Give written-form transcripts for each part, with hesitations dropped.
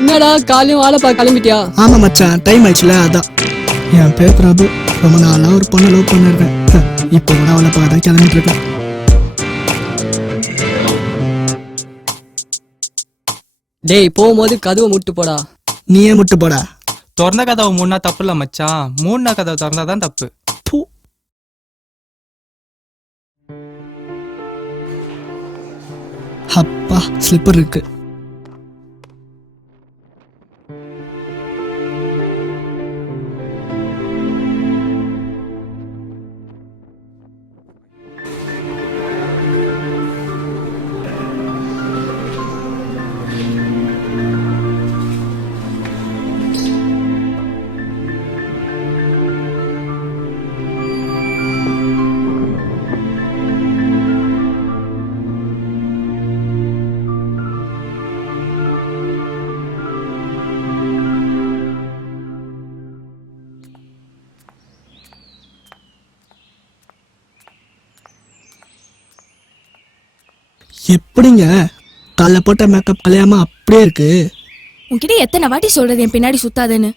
என்னடா காலையும் வாழை கிளம்பிட்டியா? ஆமா மச்சான், டைம் ஆயிடுச்சுல அதான். என் பேர் பிரபு. ரொம்ப நாளா ஒரு பொண்ணு லவ் பண்ணிருக்கேன். இப்போ கூட அவளை பார்க்க கிளம்பிட்டு இருக்கேன். டேய், போகும்போது கதவை முட்டு போடா. நீயே முட்டு போடா. திறந்த கதவை மூணா தப்பு இல்ல மச்சான், மூணா கதவை திறந்தாதான் தப்பு. அப்பா ஸ்லிப்பர் இருக்கு. எப்படிங்க காலைல போட்ட மேக்கப் கல்யாணமா அப்படியே இருக்கு? உன்கிட்ட எத்தனை வாட்டி சொல்றது என் பின்னாடி சுத்தாதேன்னு?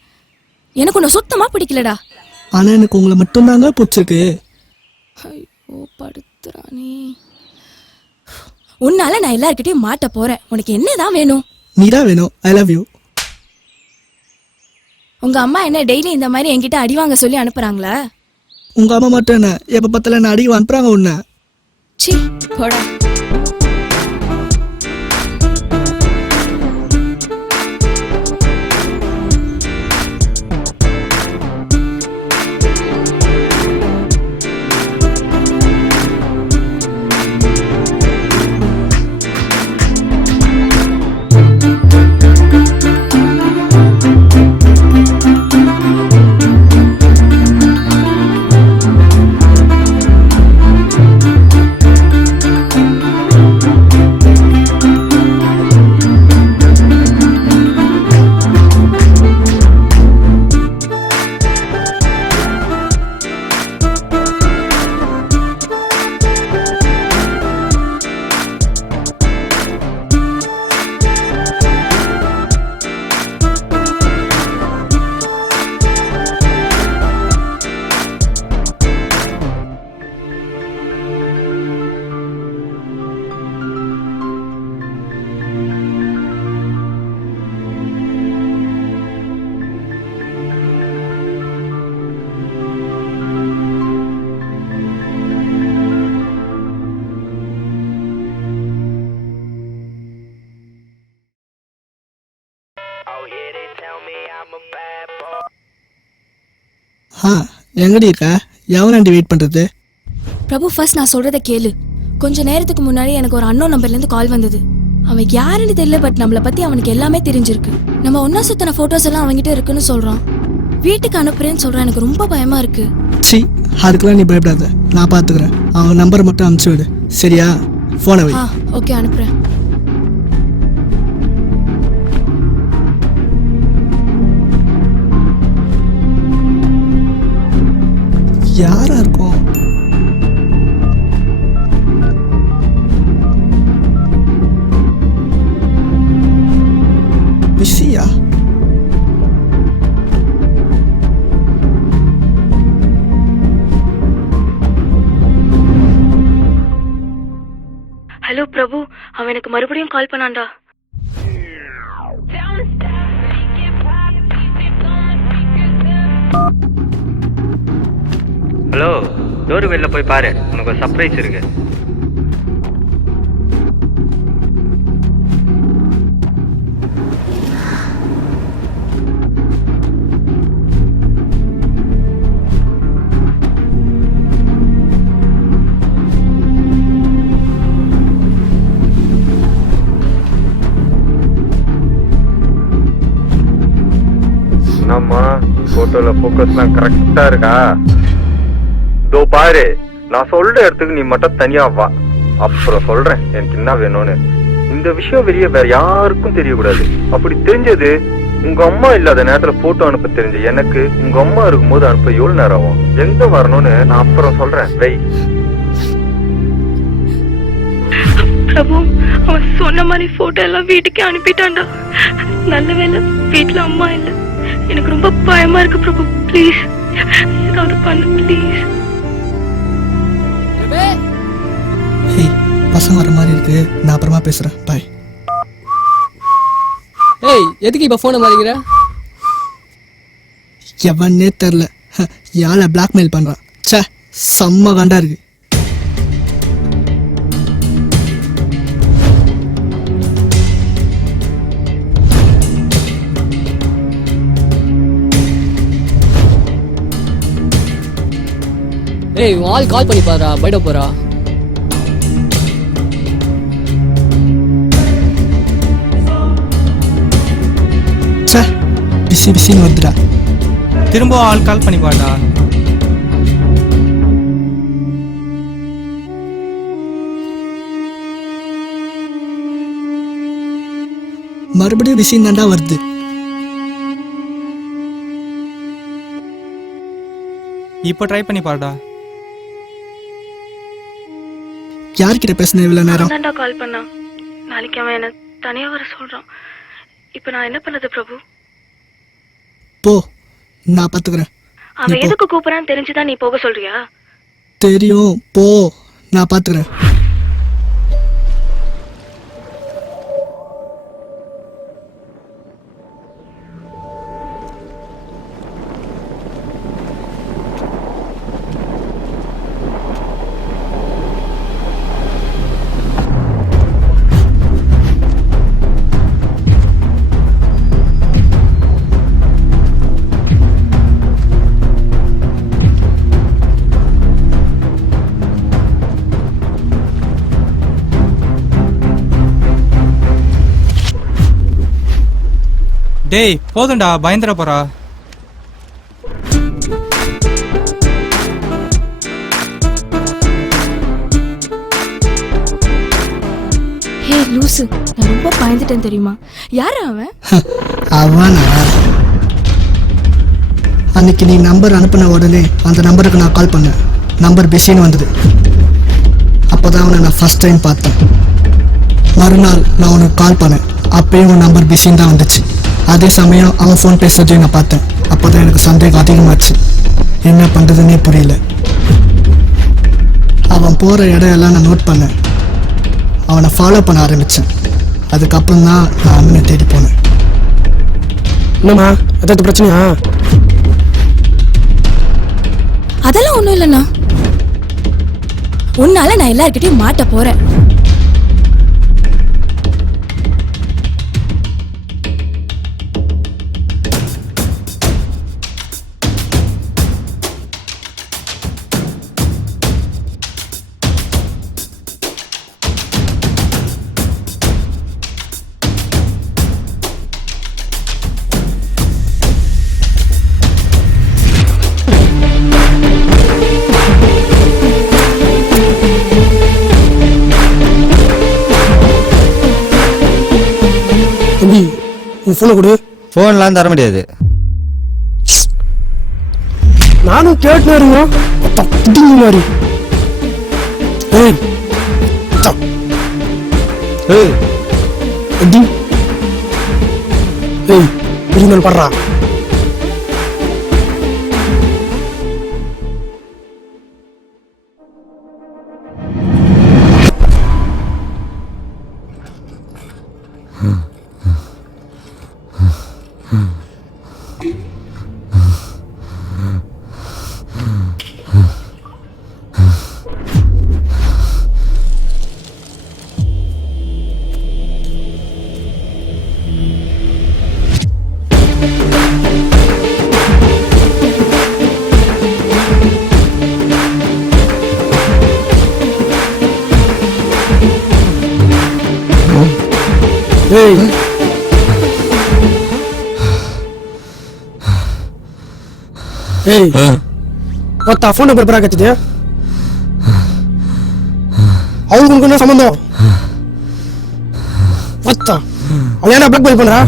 எனக்கு உன்னை சுத்தமா பிடிக்கலடா. ஆனா எனக்கு உங்களை மட்டும்தாங்க பிடிச்சிருக்கு. ஐயோ படுத்துறானே. உன்னால நான் எல்லார்கிட்டயும் மாட்ட போறேன். உனக்கு என்னதான் வேணும்? நீதான் வேணும். I love you. உங்க அம்மா என்ன டெய்லி இந்த மாதிரி என்கிட்ட அடி வாங்க சொல்லி அனுப்புறாங்களா? உங்க அம்மா மட்டும் என்ன எப்ப பார்த்தாலும் என்ன அடிக்க அனுப்புறாங்க உன்ன? சீ போடா. எங்கடி இருக்க? எவனாண்டி வெயிட் பண்றது? பிரபு, ஃபர்ஸ்ட் நான் சொல்றத கேளு. கொஞ்ச நேரத்துக்கு முன்னாடி எனக்கு ஒரு அன்னோன் நம்பர்ல இருந்து கால் வந்தது. அவன் யாருன்னு தெரியல, பட் நம்மள பத்தி அவனுக்கு எல்லாமே தெரிஞ்சிருக்கு. நம்ம ஒன்னா சுத்தின போட்டோஸ் எல்லாம் அவன்கிட்ட இருக்குன்னு சொல்றான். வீட்டுக்கு அனுப்புறேன்னு சொல்றான். எனக்கு ரொம்ப பயமா இருக்கு. சி, அதுக்கெல்லாம் நீ பயப்படாத, நான் பாத்துக்கிறேன். அவன் நம்பரை மட்டும் அனுப்பிச்சு விடு, சரியா? போனை வை. ஓகே, அனுப்புறேன். யாரா இருக்கும்? பிஸியா? ஹலோ பிரபு, அவன் எனக்கு மறுபடியும் கால் பண்ணான்டா. ஹலோ, டோர் வெளில போய் பாரு, உனக்கு ஒரு சர்ப்ரைஸ் இருக்கு. என்னம்மா, போட்டோல போக்கஸ்லாம் கரெக்டா இருக்கா? இதோ பாரு, நான் சொல்ற இடத்துக்கு நீ மட்டும் தனியா வா, அப்புறம் சொல்றேன் எனக்கு என்ன வேணும்னு. இந்த விஷயம் வெளியே வேற யாருக்கும் தெரியக்கூடாது. அப்படி தெரிஞ்சது உங்க அம்மா இல்லாத நேரத்துல போட்டோ அனுப்ப தெரிஞ்ச எனக்கு உங்க அம்மா இருக்கும்போது அனுப்ப எவ்வளவு நேரம் ஆகும்? எங்க வரணும்னு நான் அப்புறம் சொல்றேன். வை. பிரபு அவன் சொன்ன மாதிரி போட்டோ எல்லாம் வீட்டுக்கே அனுப்பிட்டான்டா. நல்ல வேளை வீட்டுல அம்மா இல்ல. எனக்கு ரொம்ப பயமா இருக்கு பிரபு. ப்ளீஸ் ஏதாவது பண்ணு ப்ளீஸ். ஏய் பசங்க வர மாதிரி இருக்கு, நான் அப்புறமா பேசுறேன். பாய். ஏய் எதுக்கு இப்ப போனை மாறிக்கிற? எவனே தெரில, யாரை பிளாக்மெயில் பண்றான். ச்சே, செம்ம கண்டா இருக்கு. ஏய் உன் ஆள் கால் பண்ணி பாருடா, போயிட போறா. ச்சே, பிசி பிசின்னு வந்துடா. திரும்ப ஆள் கால் பண்ணி பாடா. மறுபடியும் பிசின்னு தாண்டா வருது. இப்போ ட்ரை பண்ணி பாடா. யார்கிட்ட பேசின இவ்வளவு நேரம்? தான்டா கால் பண்ணா. நாளைக்கு அவன் என்ன தனியா வர சொல்றான். இப்ப நான் என்ன பண்ணது பிரபு? போ, நான் பாத்துக்கிறேன். அவன் எதுக்கு கூப்பிடறான்னு தெரிஞ்சுதான் நீ போக சொல்றியா? தெரியும், போ, நான் பாத்துக்கிறேன். டேய் போதும்டா, பயந்துட போறா. ஹே லூசு, நான் ரொம்ப பயந்துட்டேன் தெரியுமா? யாரு அவன்? அவனா? அன்னைக்கு நீ நம்பர் அனுப்பின உடனே அந்த நம்பருக்கு நான் கால் பண்ணேன். நம்பர் பிஸின்னு வந்தது. அப்போதான் அவனை நான் ஃபர்ஸ்ட் டைம் பார்த்தேன். மறுநாள் நான் உனக்கு கால் பண்ணேன். அப்பயும் உன் நம்பர் பிஸின்னு தான் வந்துச்சு. அதே சமயம் அவன் ஃபோன் பேசுறதையும் நான் பார்த்தேன். அப்போதான் எனக்கு சந்தேகம் அதிகமாச்சு. என்ன பண்ணுறதுன்னே புரியல. அவன் போகிற இடம் எல்லாம் நான் நோட் பண்ணேன். அவனை ஃபாலோ பண்ண ஆரம்பித்தேன். அதுக்கப்புறம் தான் நான் அண்ணனை தேடி போனேன். என்னம்மா ஏதாவது பிரச்சனையா? அதெல்லாம் ஒண்ணும் இல்லைண்ணா. உன்னால நான் எல்லார்கிட்டயும் மாட்ட போறேன். தம்பி உன் ஃபோனை கொடு. ஃபோன்லாம் தர முடியாது. நானும் கேட்டு இருந்தோம் மாதிரி. ஏய் ஏய் எப்படி? ஏய் இருந்தாலும் படுறா. ஏய் ஏய் ஒத்த ஃபோன் நம்பர் பரா கச்சிதே. அவளுக்கு உனக்கு என்ன சம்பந்தம்? ஒத்த அவன் என்ன பிளாக் மெயில் பண்றா?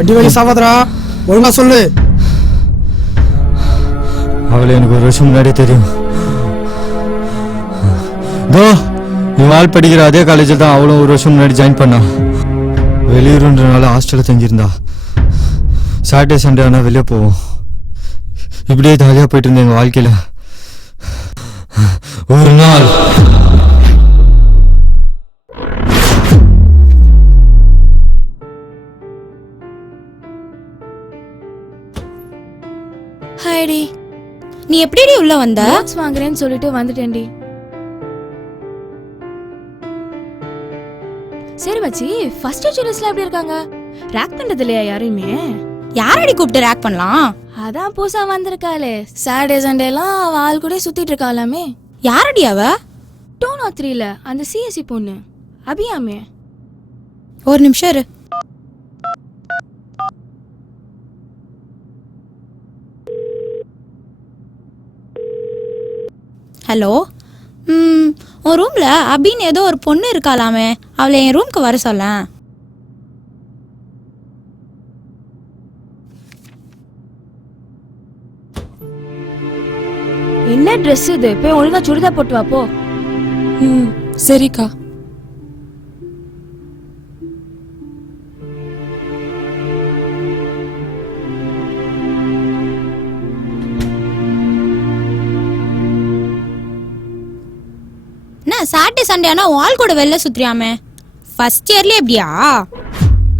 அடி வலி சாவதரா, ஒழுங்கா சொல்லு. அவளை எனக்கு ஒரு வருஷம் முன்னாடியே தெரியும். தோ இவன் ஆள் படிக்கிற அதே காலேஜில் தான் அவளும் ஒரு வருஷம் முன்னாடி ஜாயின் பண்ணா. வெளியூருன்றனால ஹாஸ்டலில் தங்கியிருந்தா. சாட்டர்டே சண்டே ஆனால் வெளியே போவோம். இப்படியே ஜாலியாக போயிட்டு இருந்தேன் எங்கள் வாழ்க்கையில். ஒரு நாள் ஹாய்டி. நீ எப்படிடி உள்ள வந்த? நோட்ஸ் வாங்குறேன்னு சொல்லிட்டு வந்துட்டேன்டி. சரி மச்சி, ஃபர்ஸ்ட் ஜூனியர்ஸ்ல எப்படி இருக்காங்க? ரேக் பண்றது இல்லையா யாரையுமே? யாரடி கூப்பிட்டு ரேக் பண்ணலாம்? அதான் புதுசா வந்திருக்காளே, சாட்டர்டே சண்டேலாம் அவ ஆள் கூட சுத்திட்டு இருக்காளாமே. யாரடி அவ? 203ல அந்த சிஎஸ்சி பொண்ணு அபியாமே. ஒரு நிமிஷம் இரு. ஹலோ. உன் ரூம்ல அபின்னு ஏதோ ஒரு பொண்ணு இருக்காளாமே, அவளை என் ரூம்க்கு வர சொல்ல. என்ன ட்ரெஸ் இது? போய் ஒழுங்கா சுடிதார் போட்டு வா போ. சரிக்கா. என்ன சாட்டர்டே சண்டே ஆனா வால் கூட வெளில சுத்துறியாமே? ஃபர்ஸ்ட் இயர்லயே எப்படியா?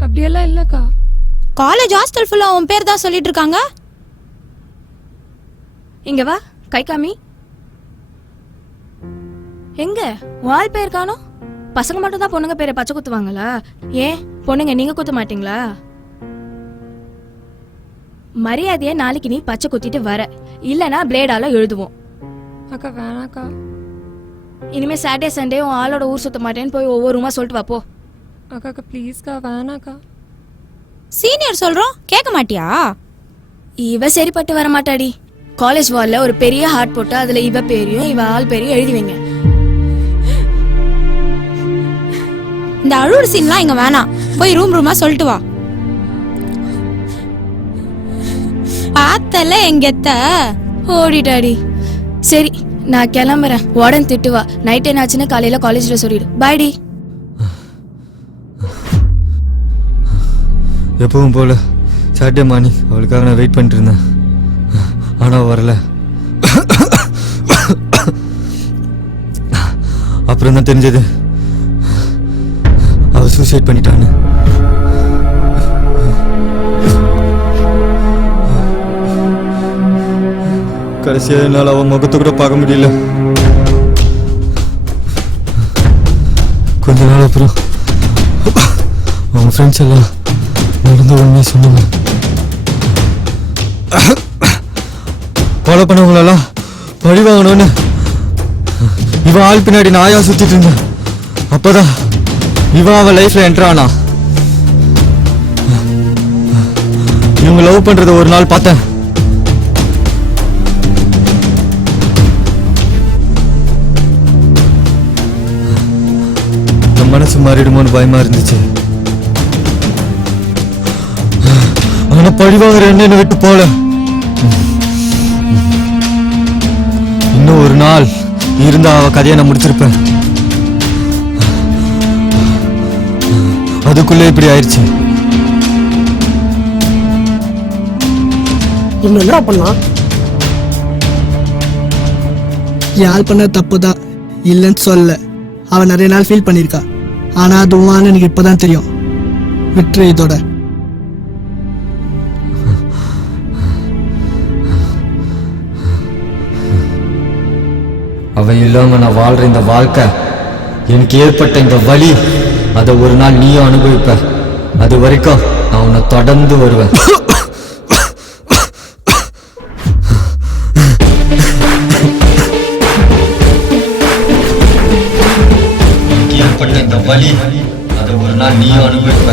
அப்படியெல்லாம் இல்லக்கா. காலேஜ் ஹாஸ்டல் ஃபுல்லா உன் பேர் தான் சொல்லிட்டு இருக்காங்க. இங்க வா, கை காமி. எங்க வால் பேர் காணோம்? பசங்க மட்டும் தான் பொண்ணுங்க பேரை பச்சை குத்துவாங்களா? ஏன் பொண்ணுங்க நீங்க குத்த மாட்டீங்களா? மரியாதையா நாளைக்கு நீ பச்சை குத்திட்டு வர, இல்லனா பிளேடால எழுதுவோம். அக்கா வேணாக்கா. இனிமே சாட்டர்டே சண்டே உன் ஆளோட ஊர் சுத்த மாட்டேன்னு போய் ஒவ்வொரு ரூமா சொல்லிட்டு வா போ. அக்கா ப்ளீஸ்க்கா வேணாக்கா. சீனியர் சொல்றோம் கேட்க மாட்டியா? இவ சரிப்பட்டு வர மாட்டாடி. காலேஜ் வால்ல ஒரு பெரிய ஹார்ட் போட்டு அதுல இவ பேரையும் இவ ஆள் பேரையும் எழுதி வைங்க. இந்த அழுவுற சீன்லாம் இங்க வேணாம். போய் ரூமா சொல்லிட்டு வா. பார்த்தல எங்கத்த ஓடிட்டாடி. சரி நான் கிளம்புறேன். உடனே திட்டுவா. நைட் என்னாச்சுன்னு காலையில காலேஜ்ல சொல்லிடு. பாய்டி. எப்பவும் போல சாட்டர்டே மார்னிங் அவளுக்காக நான் வெயிட் பண்ணிட்டு இருந்தேன். ஆனால் வரல. அப்புறம் தான் தெரிஞ்சது அவள் சூசைட் பண்ணிட்டான்னு. கடைசியாக என்னால் அவன் முகத்தை கூட பார்க்க முடியல. கொஞ்ச நாள் அப்புறம் அவன் ஃப்ரெண்ட்ஸ் எல்லாம் நடந்த உண்மையை சொன்னாங்க. கொலை பண்ணவங்களெல்லாம் பழி வாங்கணும்னு இவன் ஆள் பின்னாடி நாயா சுத்திட்டு இருந்தேன். அப்பதான் இவன் அவன் லைஃப்ல என்டர் ஆனா. இவங்க லவ் பண்றத ஒரு நாள் பார்த்தேன். என் மனசு மாறிடுமோன்னு பயமா இருந்துச்சு. ஆனா பழிவாங்கிற என்ன விட்டு போல. இன்னும் ஒரு நாள் இருந்தா அவ கதையை நான் முடிச்சிருப்பேன். அதுக்குள்ளே இப்படி ஆயிடுச்சு. இவன் என்ன பண்ணா? யார் பண்ண தப்பு தான் இல்லைன்னு சொல்ல. அவன் நிறைய நாள் ஃபீல் பண்ணியிருக்கா. ஆனால் அதுவான்னு எனக்கு இப்போதான் தெரியும். விட்டுரு இதோட. அவன் இல்லாம நான் வாழ்ற இந்த வாழ்க்கை, எனக்கு ஏற்பட்ட இந்த வலி, அதை ஒரு நாள் நீயும் அனுபவிப்ப. அது வரைக்கும் நான் உன்னை தொடர்ந்து வருவேன். ஏற்பட்ட இந்த வலி, அதை ஒரு நாள் நீயும் அனுபவிப்ப.